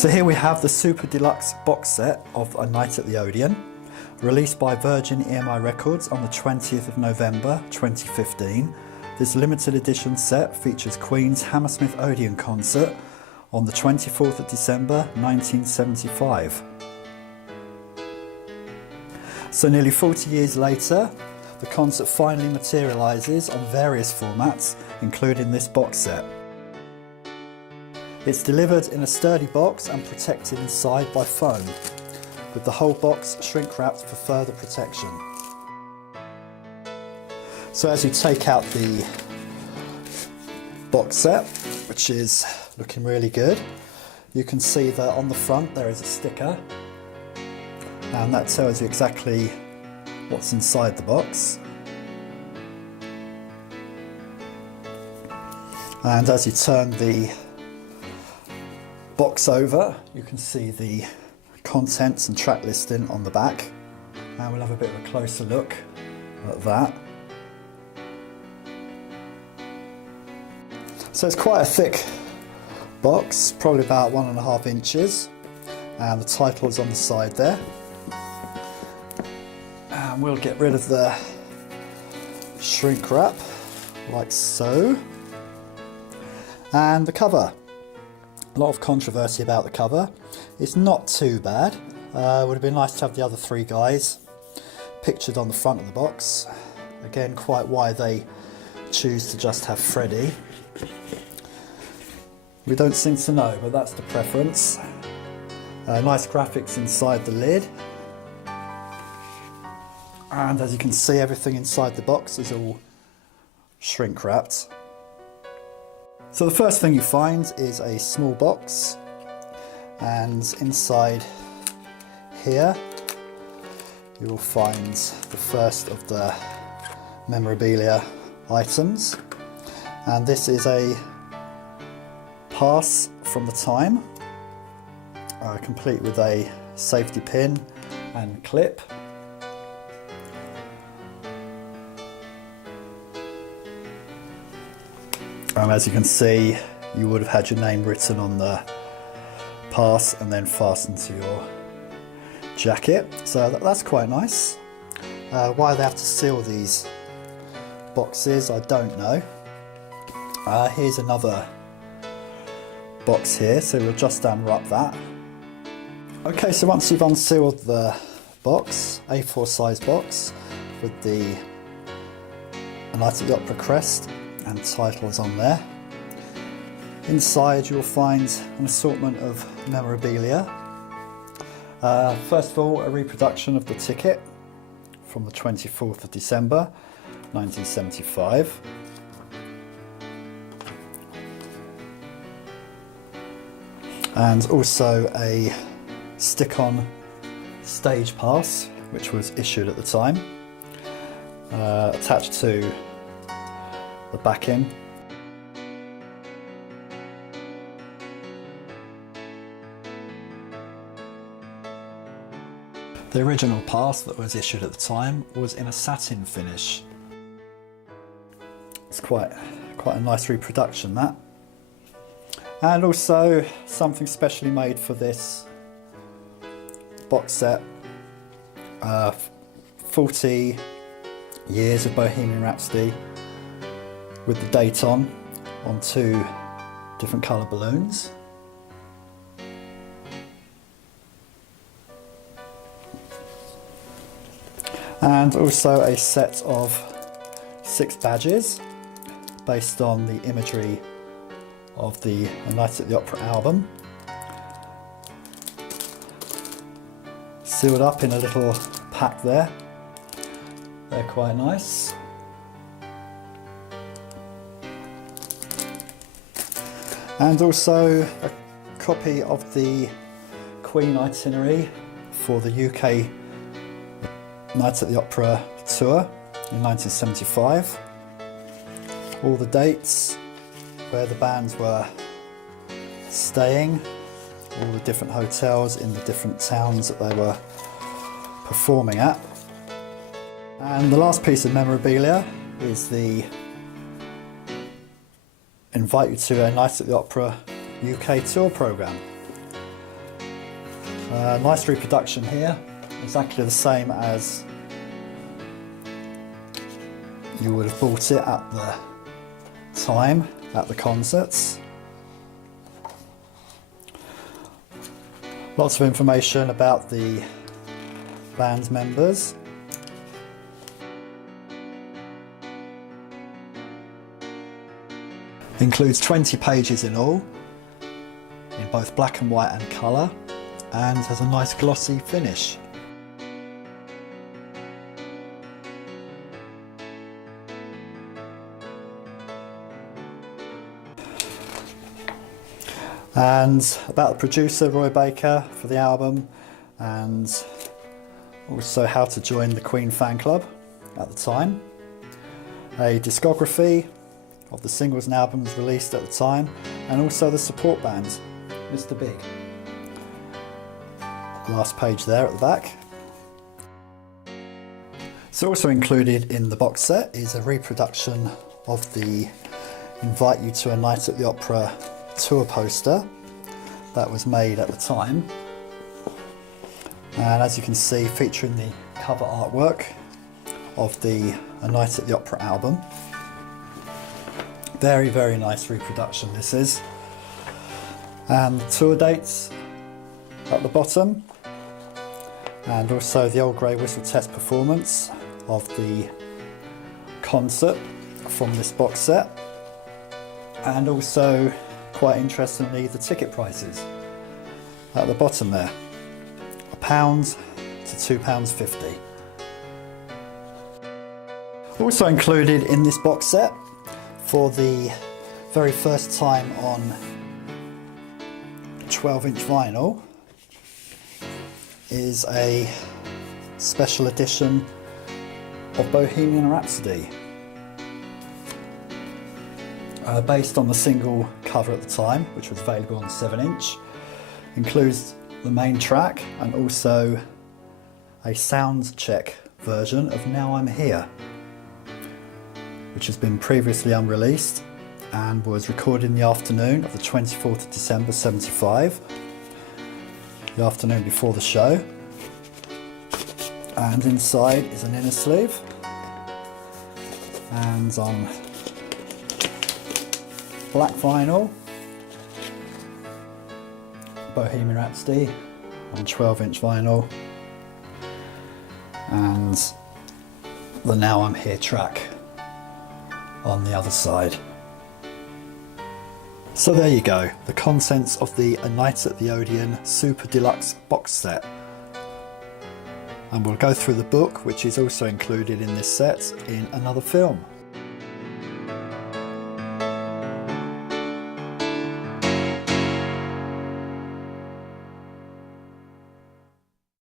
So here we have the Super Deluxe box set of A Night at the Odeon, released by Virgin EMI Records on the 20th of November 2015. This limited edition set features Queen's Hammersmith Odeon concert on the 24th of December 1975. So nearly 40 years later, the concert finally materialises on various formats, including this box set. It's delivered in a sturdy box and protected inside by foam, with the whole box shrink wrapped for further protection. So as you take out the box set, which is looking really good, you can see that on the front there is a sticker, and that tells you exactly what's inside the box. And as you turn the box over, you can see the contents and track listing on the back, and we'll have a bit of a closer look at that. So it's quite a thick box, probably about 1.5 inches, and the title is on the side there. And we'll get rid of the shrink wrap like so. And the cover. A lot of controversy about the cover. It's not too bad. Would have been nice to have the other three guys pictured on the front of the box. Again, quite why they choose to just have Freddie, we don't seem to know, but that's the preference. Nice graphics inside the lid. And as you can see, everything inside the box is all shrink wrapped. So the first thing you find is a small box, and inside here you will find the first of the memorabilia items, and this is a pass from the time, complete with a safety pin and clip. As you can see, you would have had your name written on the pass and then fastened to your jacket, so that's quite nice. Why they have to seal these boxes, I don't know. Here's another box here, so we'll just unwrap that. Okay, so once you've unsealed the box, A4 size box with the A Night at the Opera crest and titles on there. Inside you'll find an assortment of memorabilia. First of all, a reproduction of the ticket from the 24th of December 1975. And also a stick-on stage pass, which was issued at the time, attached to the backing. The original pass that was issued at the time was in a satin finish. It's quite a nice reproduction, that. And also something specially made for this box set. 40 years of Bohemian Rhapsody, with the date on 2 different colour balloons. And also a set of 6 badges based on the imagery of the A Night at the Opera album. Sealed up in a little pack there. They're quite nice. And also a copy of the Queen itinerary for the UK Night at the Opera tour in 1975. All the dates, where the bands were staying, all the different hotels in the different towns that they were performing at. And the last piece of memorabilia is the Invite You to A Night at the Opera UK tour programme. Nice reproduction here, exactly the same as you would have bought it at the time at the concerts. Lots of information about the band's members. Includes 20 pages in all, in both black and white and colour, and has a nice glossy finish. And about the producer Roy Baker for the album, and also how to join the Queen fan club at the time. A discography of the singles and albums released at the time, and also the support band, Mr. Big. Last page there at the back. So also included in the box set is a reproduction of the Invite You to a Night at the Opera tour poster that was made at the time, and as you can see, featuring the cover artwork of the A Night at the Opera album. Very nice reproduction this is. And the tour dates at the bottom, and also the Old Grey Whistle Test performance of the concert from this box set, and also, quite interestingly, the ticket prices at the bottom there, £1 to £2.50. Also included in this box set, for the very first time on 12-inch vinyl, is a special edition of Bohemian Rhapsody, based on the single cover at the time, which was available on 7-inch. Includes the main track and also a sound check version of Now I'm Here, which has been previously unreleased and was recorded in the afternoon of the 24th of December 75, the afternoon before the show. And inside is an inner sleeve, and on black vinyl, Bohemian Rhapsody on 12-inch vinyl, and the Now I'm Here track on the other side. So there you go, the contents of the A Night at the Odeon Super Deluxe box set. And we'll go through the book, which is also included in this set, in another film.